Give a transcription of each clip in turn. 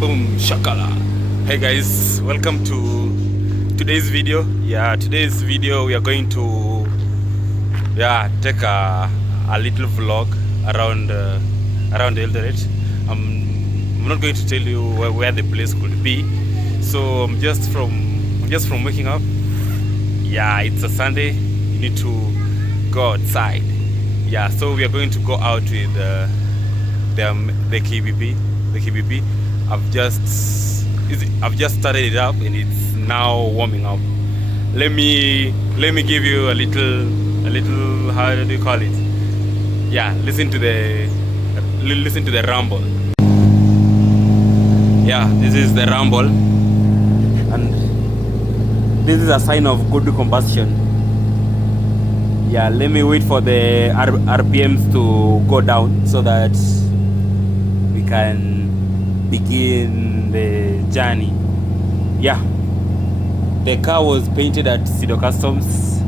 Boom shakala. Hey guys, welcome to today's video. Today's video we are going to take a little vlog around Eldoret. I'm not going to tell you where the place could be. So I'm just from waking up. Yeah, it's a Sunday. You need to go outside. Yeah, so we are going to go out with the KBP. I've just started it up and it's now warming up. Let me give you a little, how do you call it? Yeah, listen to the rumble. Yeah, this is the rumble, and this is a sign of good combustion. Yeah, let me wait for the RPMs to go down so that we can begin the journey. Yeah, the car was painted at Sido Customs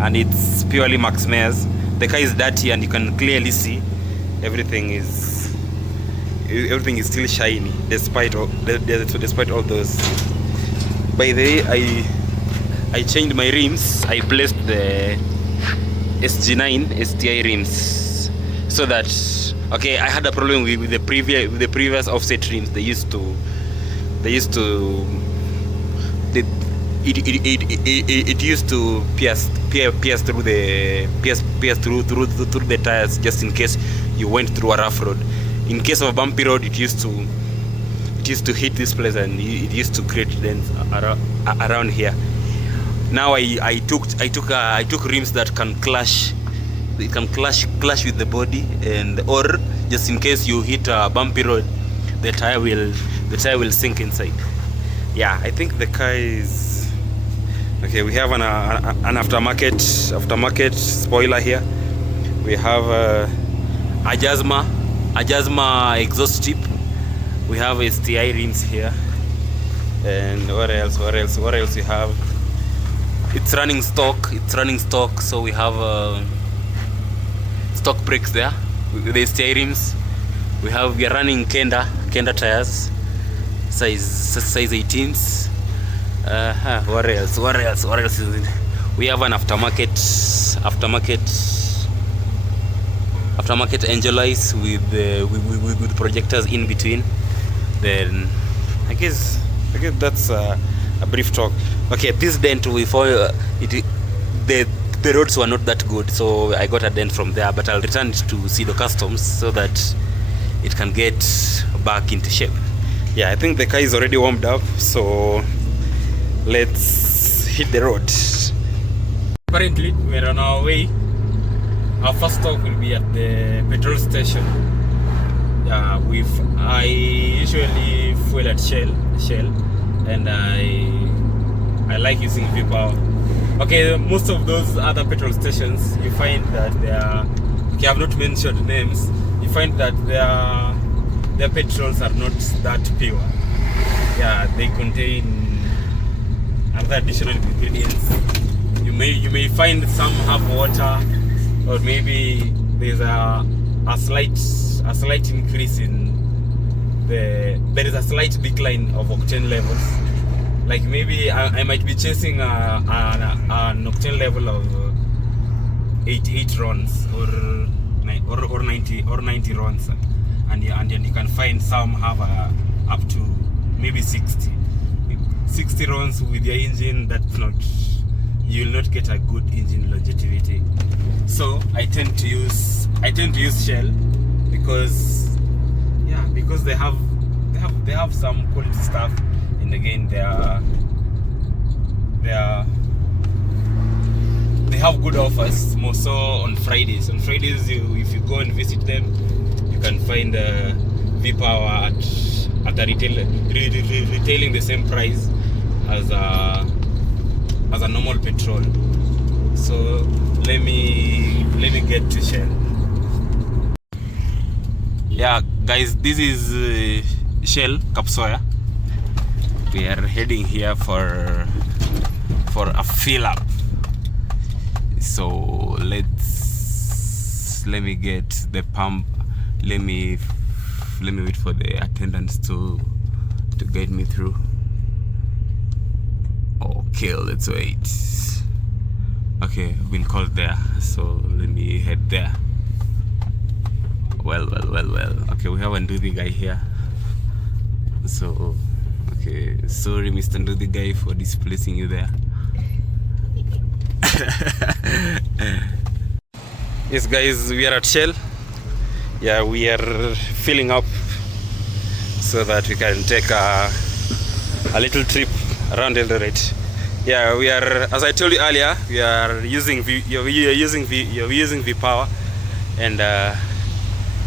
and it's purely Max Mayer's. The car is dirty and you can clearly see everything is still shiny despite all those. By the way, I changed my rims. I placed the SG9 STI rims so that I had a problem with the previous offset rims. It used to pierce through the tires just in case you went through a rough road. In case of a bumpy road, it used to hit this place and it used to create dents around here. Now I took rims that can clash. It can clash with the body, and or just in case you hit a bumpy road, the tire will sink inside. Yeah, I think the car is okay. We have an aftermarket spoiler here. We have a Jasma exhaust tip. We have STI rims here, and what else we have? It's running stock. So we have stock brakes there with the STI rims. We are running Kenda tires, size 18s. What else is it? We have an aftermarket angel lights with projectors in between. Then I guess that's a brief talk. Okay, this dent we found the roads were not that good, so I got a dent from there, but I'll return it to Sido Customs so that it can get back into shape. Yeah, I think the car is already warmed up, so let's hit the road. Currently, we're on our way. Our first stop will be at the petrol station. I usually fuel at Shell, and I like using V-Power. Okay, most of those other petrol stations, you find that they are, okay, I've not mentioned names, you find that their petrols are not that pure. Yeah, they contain other additional ingredients. You may find some have water, or maybe there's a slight increase in there is a slight decline of octane levels. Like maybe I might be chasing an octane level of 88 runs or 90 runs, and you can find some have up to maybe 60 runs with your engine. That's not, you will not get a good engine longevity. So I tend to use Shell because they have some quality stuff. And again, they have good offers, more so on Fridays. On Fridays, if you go and visit them, you can find V-Power at a retailing the same price as a normal petrol. So let me get to Shell. Yeah, guys, this is Shell Kapsoya. We are heading here for a fill up. So let me get the pump. Let me wait for the attendants to guide me through. Okay, let's wait. Okay, I've been called there, so let me head there. Well. Okay, we have a Nduthi guy here. So, okay, sorry Mr. Nduthi guy for displacing you there. Yes guys, we are at Shell. Yeah, we are filling up so that we can take a little trip around Eldoret. Yeah, we are, as I told you earlier, we are using V power, and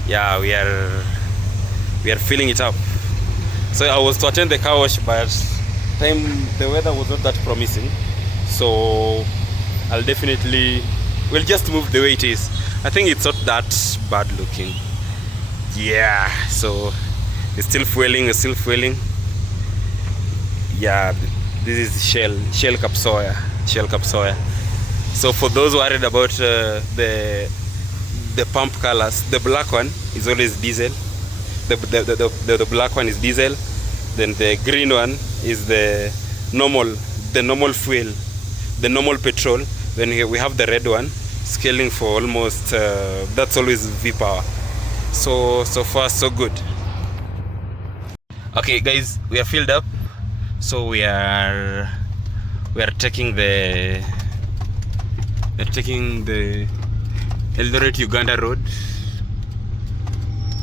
yeah, we are filling it up. So I was to attend the car wash, but the weather was not that promising. So we'll just move the way it is. I think it's not that bad looking. Yeah, so it's still fueling. Yeah, this is Shell Capsoya. So for those worried about the pump colors, the black one is always diesel. The black one is diesel. Then the green one is the normal fuel, the normal petrol. Then here we have the red one, scaling for almost that's always V power. So far so good. Okay guys, we are filled up. So we are taking the Eldoret Uganda road.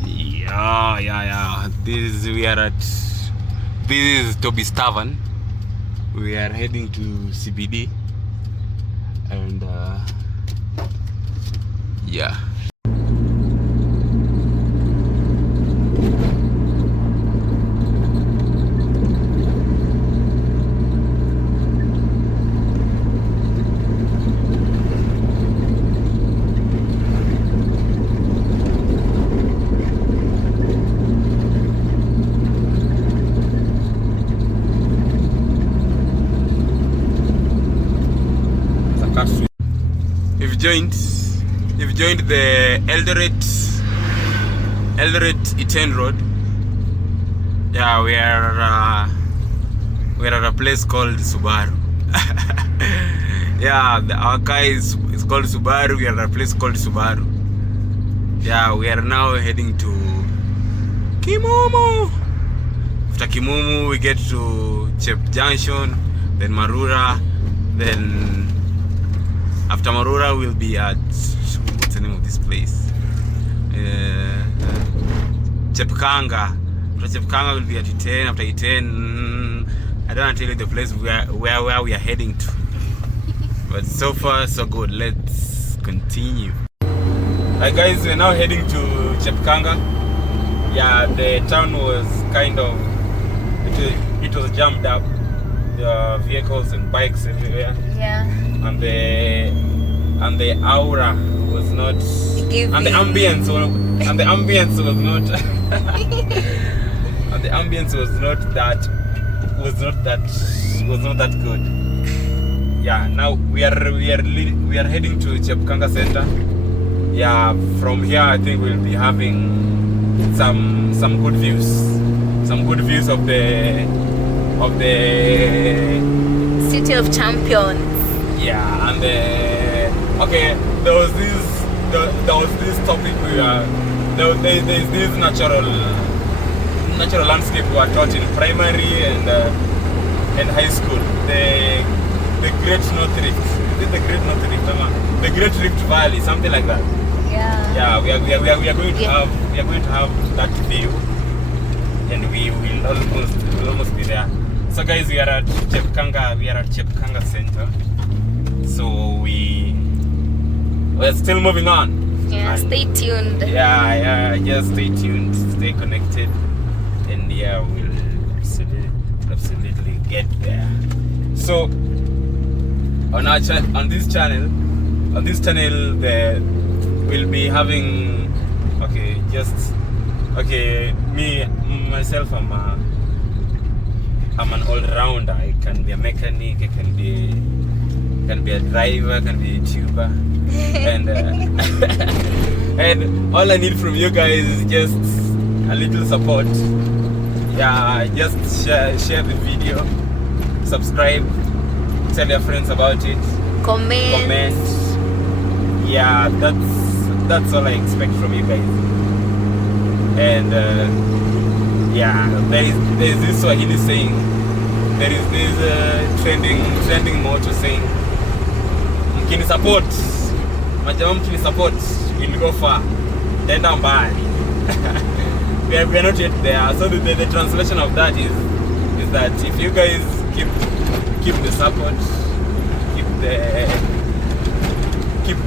Yeah. This is Toby's Tavern. We are heading to CBD, and yeah. You've joined the Eldoret Iten Road. Yeah, we are at a place called Subaru. Yeah, our guy is called Subaru. We are at a place called Subaru. Yeah, we are now heading to Kimumu. After Kimumu, we get to Chep Junction, then Marura, then after Marura we'll be at, what's the name of this place? Chepkanga. After Chepkanga we'll be at Iten. After Iten, I don't want to tell you the place where we are heading to. But so far so good. Let's continue. Hi guys, we're now heading to Chepkanga. Yeah, the town was kind of, it was jammed up. There are vehicles and bikes everywhere. Yeah. And the aura was not, and the ambience was not, and the ambience was not that good. Yeah, now we are heading to Chepkanga Center. Yeah, from here I think we'll be having some good views of the City of Champions. Yeah, and okay, there was this topic there's this natural landscape we were taught in primary and high school. The Great North Rift. Is it the Great North Rift? The Great Rift Valley, something like that. Yeah. Yeah, we are going to have that view, and we will almost be there. So guys, we are at Chepkanga Center. So we're still moving on. Yeah, stay tuned. Yeah, just stay tuned, stay connected, and yeah, we'll absolutely get there. So on this channel, we'll be having me myself, I'm an all-rounder. I can be a mechanic, I can be a driver, I can be a tuber, and and all I need from you guys is just a little support, Yeah, just share the video, subscribe, tell your friends about it, Comment. Yeah, that's all I expect from you guys. And yeah, there's this Swahili saying, there is this trending motto saying, mkini support, majama mkini support, we'll go far, tenda mbali. we are not yet there. So the translation of that is that if you guys keep the support, keep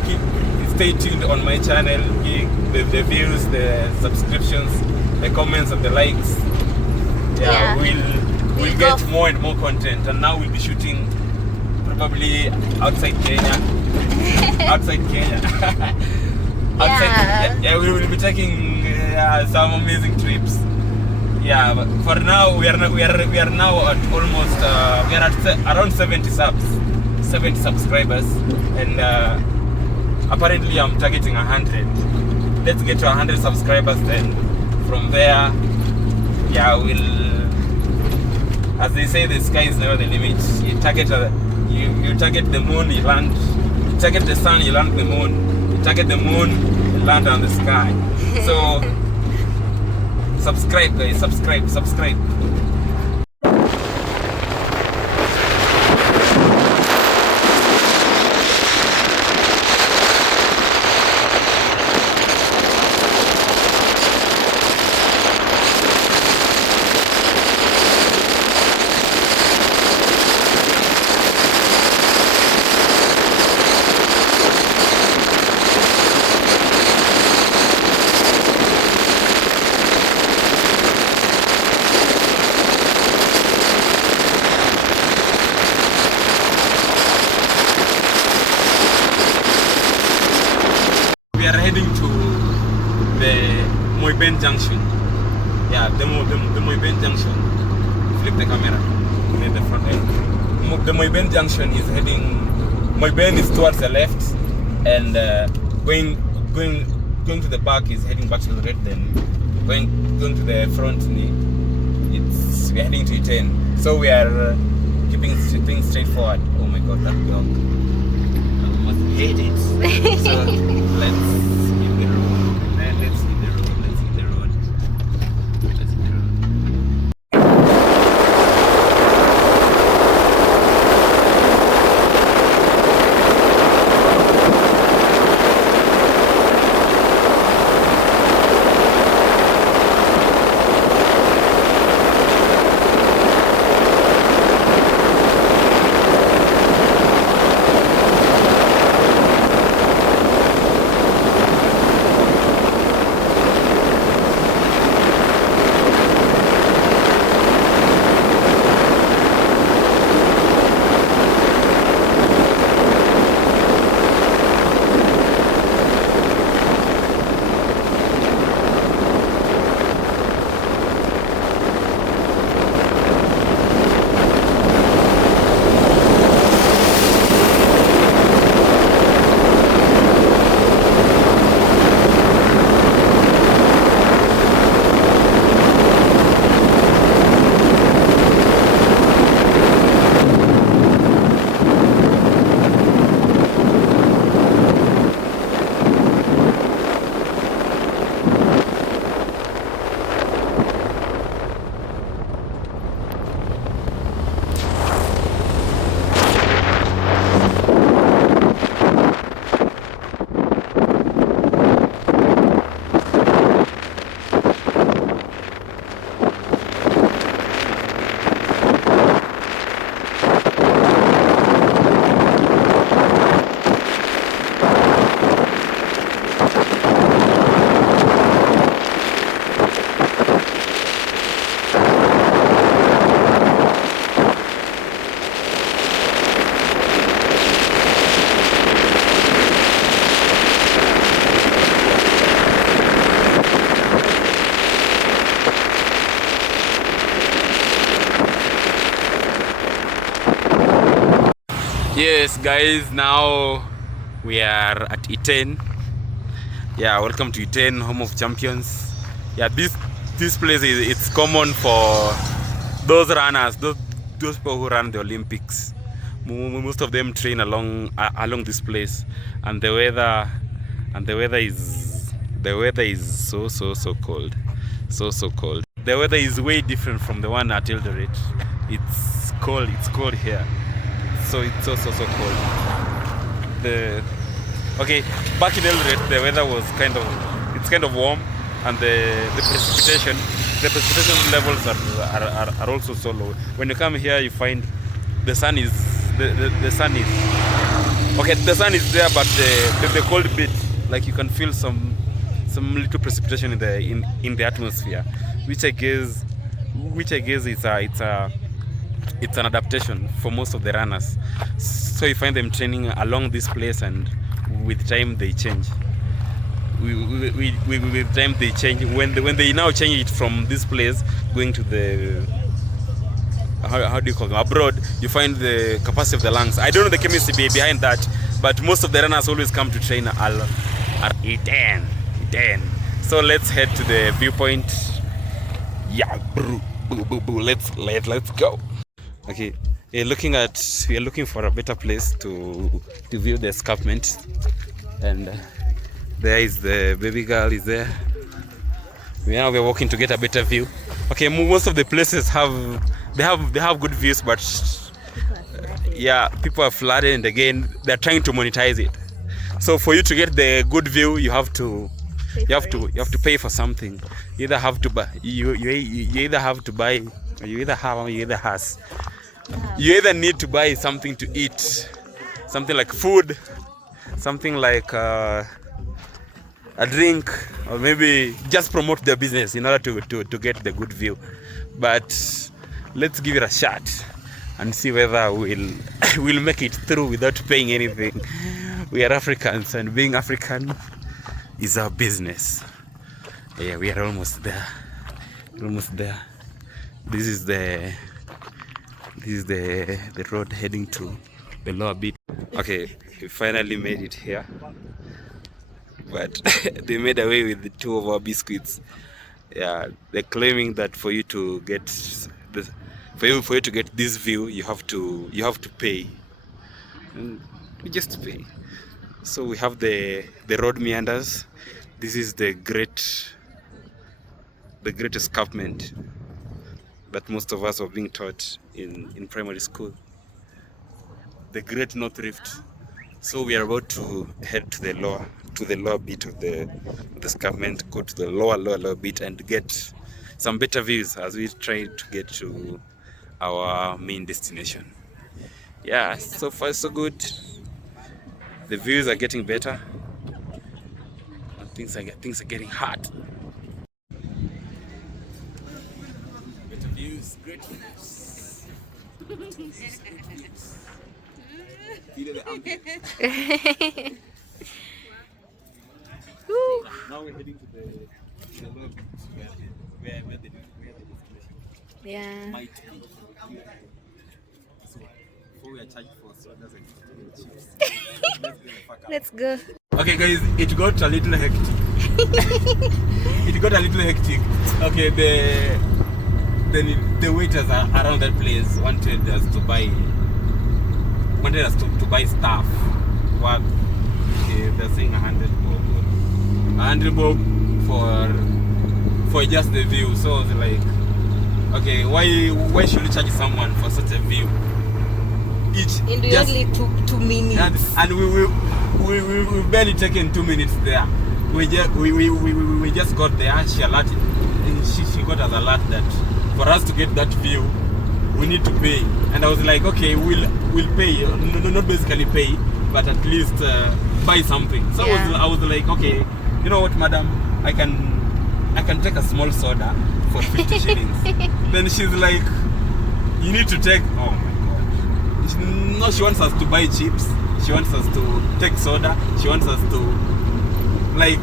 stay tuned on my channel, the views, the subscriptions, the comments and the likes, we'll get more and more content. And now we'll be shooting probably outside Kenya. Yeah, we will be taking some amazing trips. Yeah, but for now we are now at almost we are at around 70 subscribers, and apparently I'm targeting 100. Let's get to 100 subscribers, then from there, yeah, we'll, as they say, the sky is never the limit. You target you target the moon, you land. You target the sun, you land the moon. You target the moon, you land on the sky. So subscribe, guys, subscribe. We are heading to the Moiben Junction. Yeah, the Moiben Junction. Flip the camera in the front end. The Moiben Junction is heading. Moiben is towards the left, and going to the back is heading back to the right. Then going to the front, we are heading to Iten. So we are keeping things straightforward. Oh my God, that dog! I almost hate it. So let's hit the road. Let's hit the road. Let's hit the road. Let's hit the road. Yes guys, now we are at Iten. Yeah, welcome to Iten, home of champions. Yeah, this place is common for those runners, those people who run the Olympics. Most of them train along this place, and the weather is so cold, so cold. The weather is way different from the one at Eldoret. It's cold here, so it's so cold. Back in Eldoret, the weather was kind of warm, and the precipitation levels are also so low. When you come here, you find the sun is the sun is there, but the cold bit, like you can feel some little precipitation in the atmosphere, which I guess it's an adaptation for most of the runners. So you find them training along this place, and with time they change. With time they change. When they now change it from this place going to the how do you call them, abroad, you find the capacity of the lungs. I don't know the chemistry behind that, but most of the runners always come to train at 10. So let's head to the viewpoint. Yeah, let's go. Okay, we are looking for a better place to view the escarpment, and there is the baby girl is there. We're walking to get a better view. Okay, most of the places have good views, but people are flooded, and again they're trying to monetize it. So for you to get the good view, you have to pay for something. You either have to buy, you either need to buy something to eat, something like food, something like a drink, or maybe just promote their business in order to get the good view. But let's give it a shot and see whether we'll make it through without paying anything. We are Africans, and being African is our business. Yeah, we are almost there. This is the road heading to the lower bit. Okay, we finally made it here, but they made away with 2 of our biscuits. Yeah, they're claiming that for you to get this view, you have to pay, and we just pay. So we have the road meanders. This is the great escarpment that most of us were being taught in primary school, the Great North Rift. So we are about to head to the lower bit of the escarpment, go to the lower bit, and get some better views as we try to get to our main destination. Yeah, so far so good. The views are getting better, and things are getting hot. Better views, great views. Feel the ambience. Now we're heading to the lower beach where the destination might be. So before we are charged for sodas and chips. Let's go. Okay guys, it got a little hectic. Okay, the waiters around that place wanted us to buy stuff. What? Okay, they're saying 100 bob for just the view. So I was like, okay, why should you charge someone for such a view? And we only took 2 minutes. And we've barely taken 2 minutes there. We just got there. She got us alert that for us to get that view, we need to pay. And I was like, okay, we'll pay. No, not basically pay, but at least buy something. So I was like, okay, you know what, madam, I can take a small soda for 50 shillings. Then she's like, you need to take. Oh my God. No, she wants us to buy chips. She wants us to take soda. She wants us to buy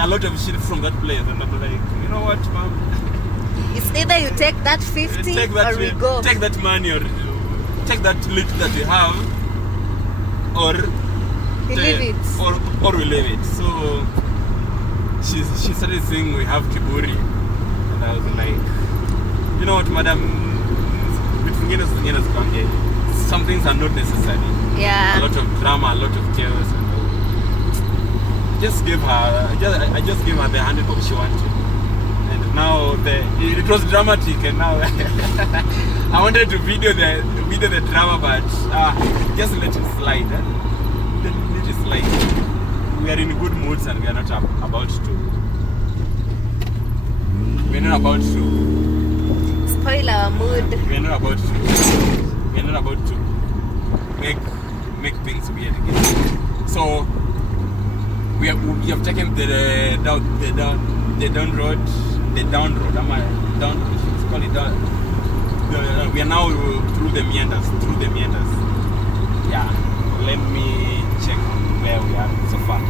a lot of shit from that place. And I'm like, you know what, ma'am? It's either you take that 50 or we go. Take that money, or take that little that you have, or we leave it. Or we leave it. So she started saying we have kiburi. and I was like, you know what, madam, some things are not necessary. Yeah. A lot of drama, a lot of chaos. And I just gave her the 100 she wanted. And now it was dramatic, and now I wanted to video the drama, but just let it slide. Let it slide. We are in good moods, and we are not about to. We're not about to spoil our mood. We're not about to make things weird again. So we have taken the down road. It's called it down. We are now through the meanders. Yeah. Let me check where we are so far.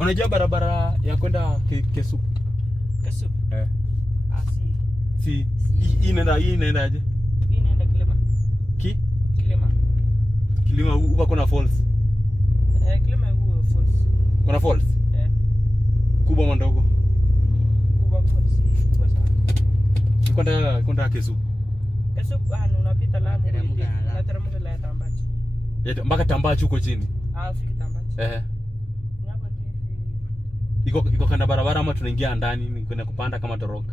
Unajua barabara ya kwenda Kesu? Kesu? Si. Hii inaenda aje? Hii inaenda Kilima. Kilima huko kuna falls. Kilima huko falls. Kuna falls? Kubwa ama ndogo? Kubwa sana. Kwenda Kesu. Kesu unapita Lamu, unateremka la Tambachi. Mpaka Tambachi huko chini. Fiki Tambachi. Iko kanda barabara ama tunaingia ndani ni kwenda kupanda kama toroka?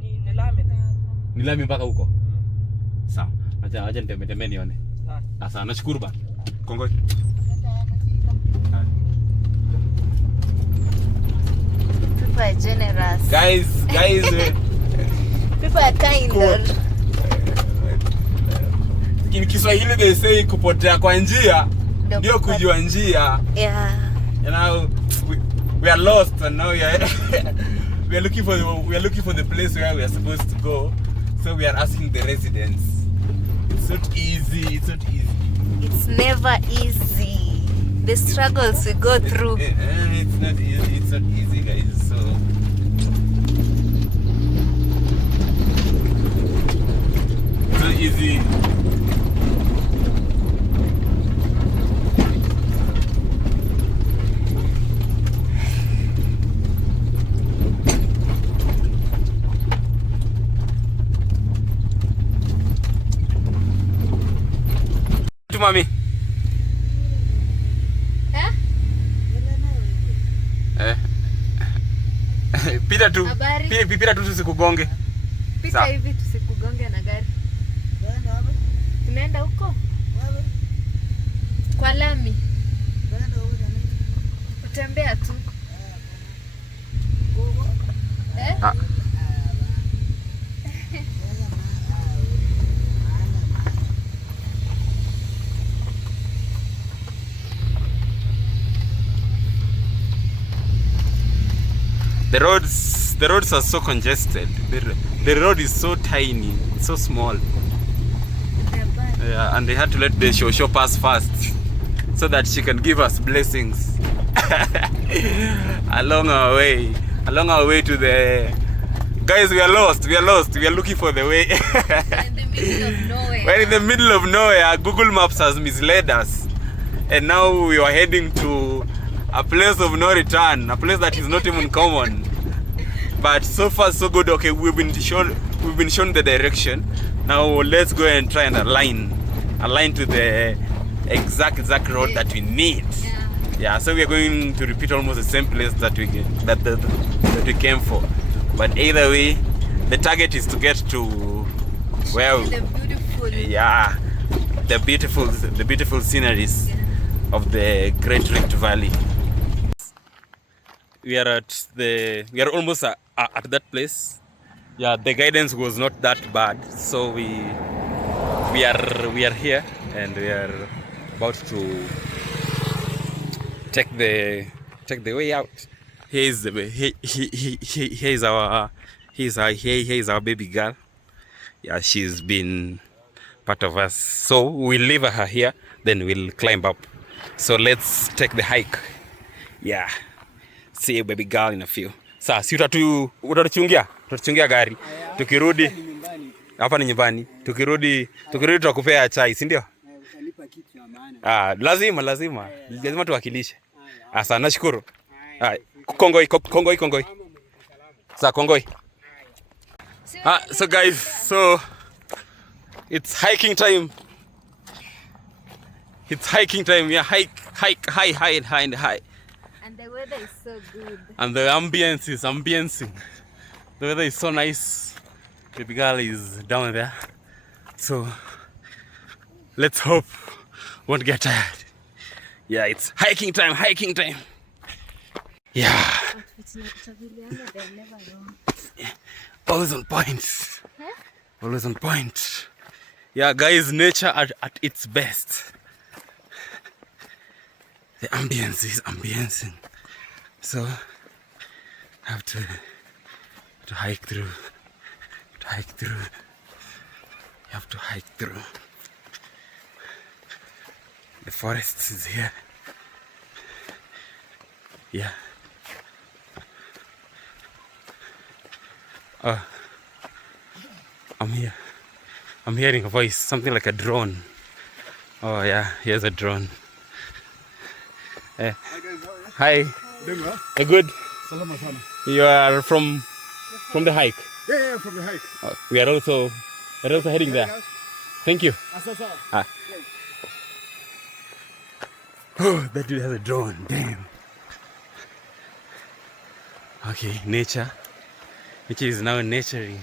Ni lami. Ni lami mpaka huko? Sawa. Acha nitembe nione. Sawa, nashukuru bana. Kongoi. People are generous. Guys. People are kind. In Kiswahili they say kupotea kwa njia ndio kujua njia. Yeah. You know, we are lost, and now we are looking for the place where we are supposed to go. So we are asking the residents. It's not easy. It's never easy. The struggles we go through. It's not easy, guys. So it's not easy. Mami. Pita tu tusikugonge. Pita hivi tusikugonge na gari. Tunaenda huko? Kwa lami. Utembea tu. The roads are so congested. The road is so tiny, so small. Yeah, and they had to let the show pass fast so that she can give us blessings along our way to the. Guys, we are lost. We are looking for the way. We're in the middle of nowhere. Google Maps has misled us, and now we are heading to a place of no return, a place that is not even common. But so far so good. Okay, we've been shown the direction. Now let's go and try and align to the exact road that we need. Yeah, so we are going to repeat almost the same place that we came for. But either way, the target is to get to where the beautiful, the beautiful sceneries of the Great Rift Valley. We are almost at that place. Yeah, the guidance was not that bad, so we are here and we are about to take the way out. Here is our baby girl. Yeah, she's been part of us. So we'll leave her here, then we'll climb up. So let's take the hike. Yeah. See you baby girl in a few. Sasa si utatuchungia gari. Tukirudi hapa ni nyumbani. Tukirudi tutakupea chai, si ndio? Lazima tuwakilishe. Sasa nashukuru. Kongoi. Sasa kongoi. So guys, so it's hiking time. Yeah, hike high. and the weather is so good. And the ambience is ambiancing. The weather is so nice. Baby girl is down there. So let's hope won't get tired. Yeah, it's hiking time. Yeah. Always on point. Always on point. Yeah, guys, nature at its best. The ambience is ambiancing. So I have to hike through. You have to hike through. The forest is here. Yeah. I'm here. I'm hearing a voice, something like a drone. Oh yeah, here's a drone. Hi. Good. You are from the hike? Yeah, from the hike. We are also heading there. Thank you. Oh, that dude has a drone. Damn. Okay, nature. Nature is now naturing.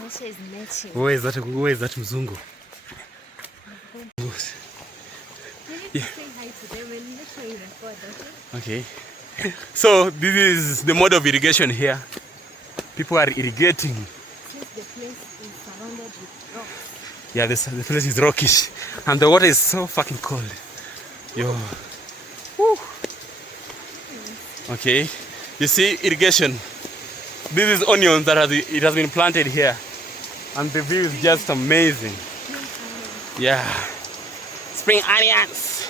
Nature is nature. Where is that mzungu? Yeah. Say hi to them and make sure you record, okay? Okay. So this is the mode of irrigation here. People are irrigating. Since the place is surrounded with rocks. Yeah, the place is rockish. And the water is so fucking cold. Yo. Woo. Okay. You see irrigation. This is onions that it has been planted here. And the view is just amazing. Yeah. Spring onions.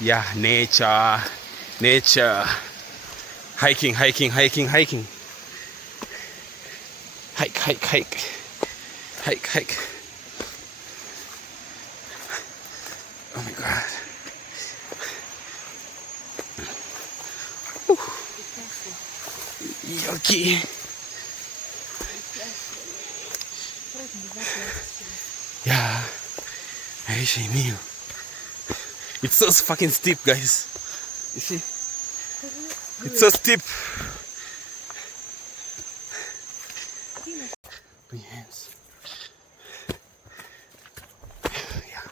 Yeah, nature. Hiking. Hike. Oh my God. Okay. Yeah, I wish I knew. It's so fucking steep, guys. You see? It's so steep. Put your hands. Yeah.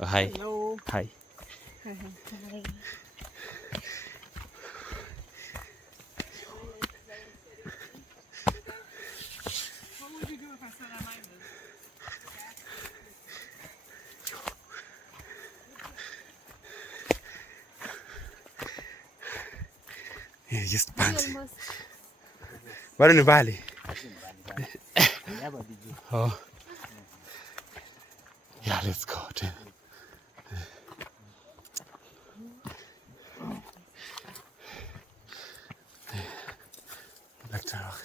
Oh, hi. Hello. Hi. Hi. Yeah, just panting. Where in the valley? Oh. Yeah, let's go. Back to rock.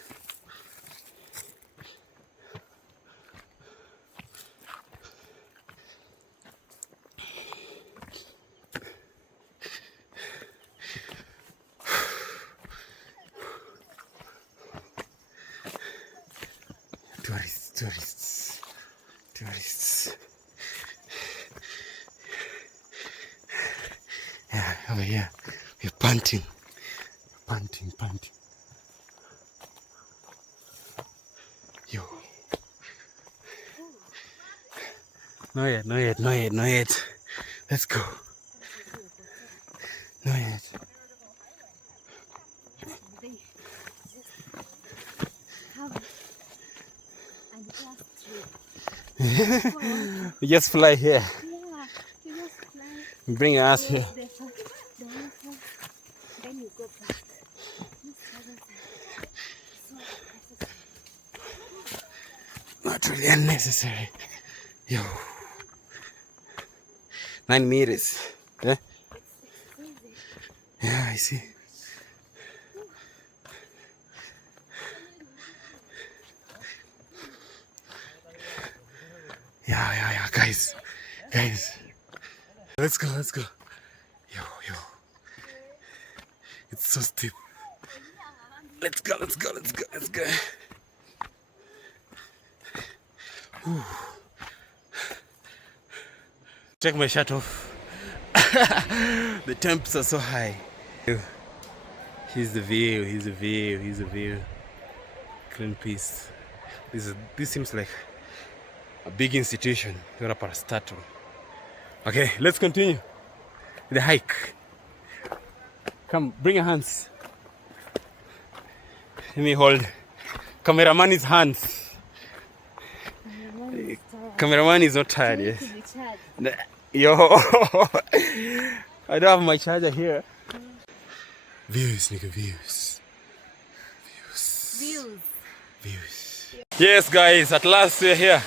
Over here, we're panting. Yo. No yet. Let's go. No yet. We just fly here. Yeah, you just fly. Bring us here. The water, then you go back. This doesn't so unnecessary. Not really unnecessary. Yo. 9 meters. Yeah? Yeah, I see. Yeah, guys. Let's go. Yo. It's so steep. Let's go. Whew. Take my shirt off. The temps are so high. Here's the view. Clean piece. This seems like a big institution. You're a parastatal. Okay, let's continue the hike. Come, bring your hands. Let me hold cameraman's hands. Cameraman is not tired, yes. Yo, I don't have my charger here. Views, nigga, views. Yes, guys, at last we're here.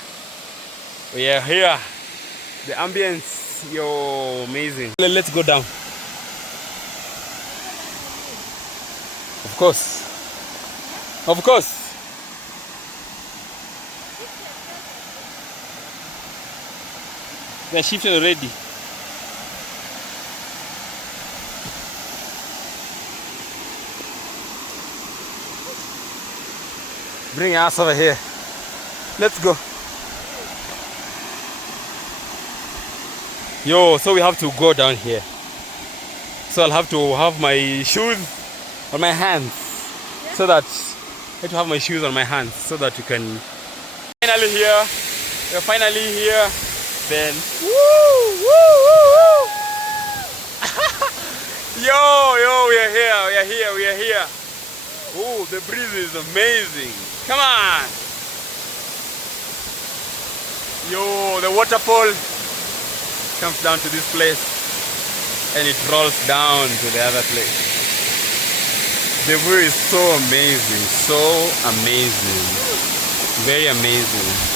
We are here. The ambience, yo, amazing. Let's go down. Of course. They're shifted already. Bring your ass over here. Let's go. Yo, so we have to go down here. So I'll have to have my shoes on my hands. Yeah. So that I have to have my shoes on my hands so that you can finally here. We're finally here. Then woo! Yo, we are here. Oh, the breeze is amazing. Come on. Yo, the waterfall comes down to this place and it rolls down to the other place. The view is so amazing, very amazing.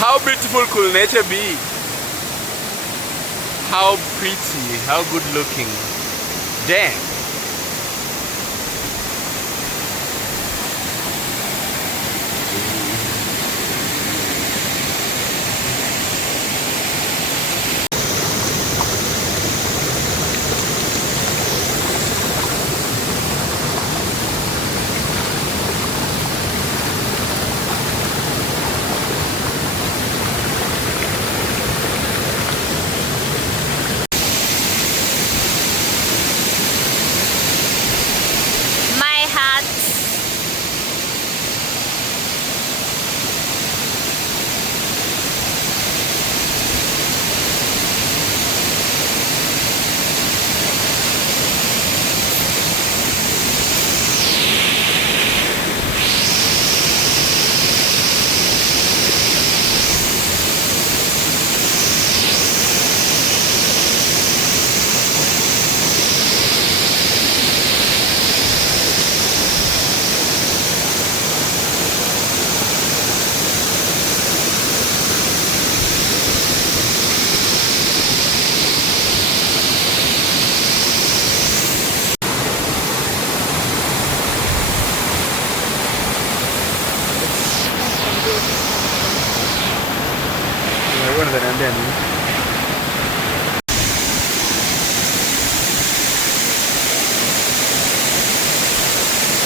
How beautiful could nature be? How pretty, how good looking. Damn.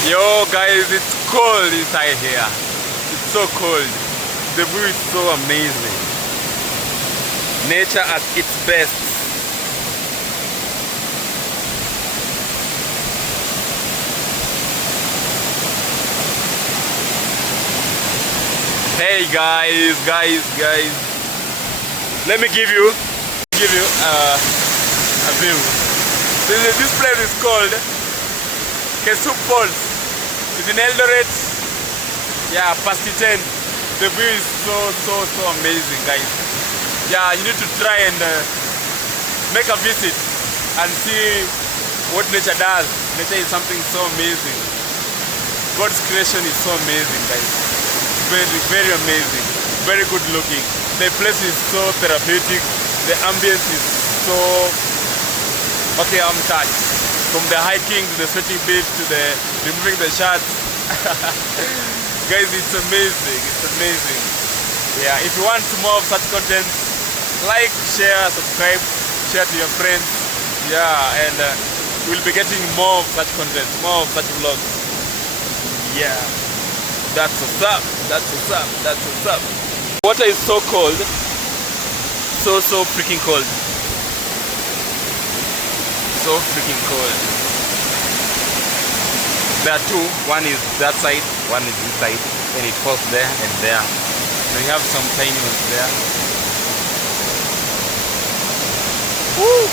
Yo guys, it's cold inside here. so cold. The view is so amazing. Nature at its best. Hey guys. Let me give you a view. This place is called Falls. It's in Eldoret. Yeah, past 10. The view is so amazing, guys. Yeah, you need to try and make a visit and see what nature does. Nature is something so amazing. God's creation is so amazing, guys. Very amazing. Very good looking. The place is so therapeutic. The ambience is so... Okay, I'm touched. From the hiking to the sweating beach to the removing the shirts. Guys, it's amazing. It's amazing. Yeah, if you want more of such content, like, share, subscribe, share to your friends. Yeah, and we'll be getting more of such content, more of such vlogs. Yeah, that's what's up. That's what's up. That's what's up. Water is so cold. So freaking cold. So freaking cold. There are two. One is that side, one is this side, and it falls there and there. So you have some tiny ones there. Woo!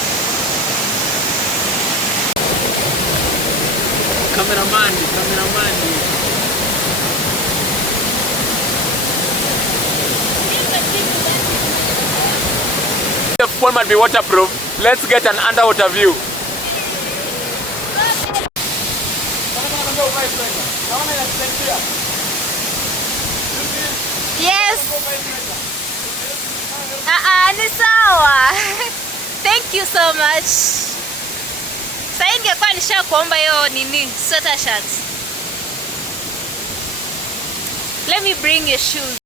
Cameraman. The phone might be waterproof. Let's get an underwater view. Yes. Ni sawa. Thank you so much. Sasa ingekuwa nishakuomba hiyo nini sweater shirts. Let me bring your shoes.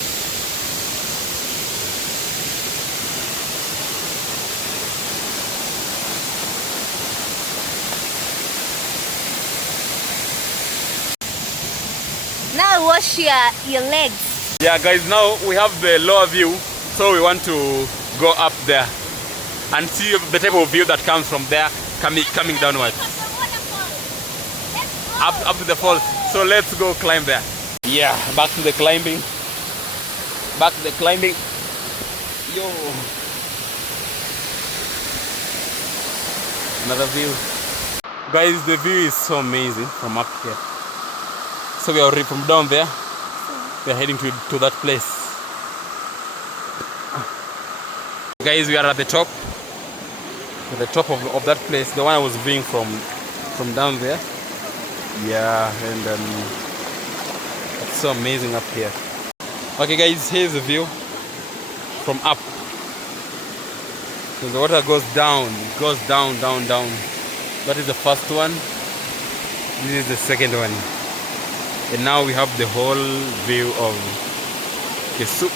Now wash your legs. Yeah guys, now we have the lower view, so we want to go up there and see the type of view that comes from there coming downwards. Up to the falls. So let's go climb there. Yeah, back to the climbing. Yo. Another view. Guys, the view is so amazing from up here. So we are already from down there. We are heading to that place. Guys, we are at the top. At the top of that place, the one I was viewing from down there. Yeah, and it's so amazing up here. Okay guys, here's the view from up. So the water goes down, down. That is the first one. This is the second one. And now we have the whole view of Kesup.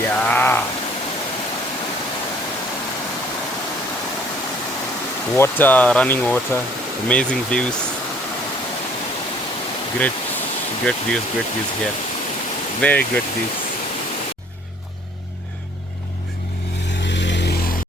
Yeah. Water, running water, amazing views. Great views here. Very good views.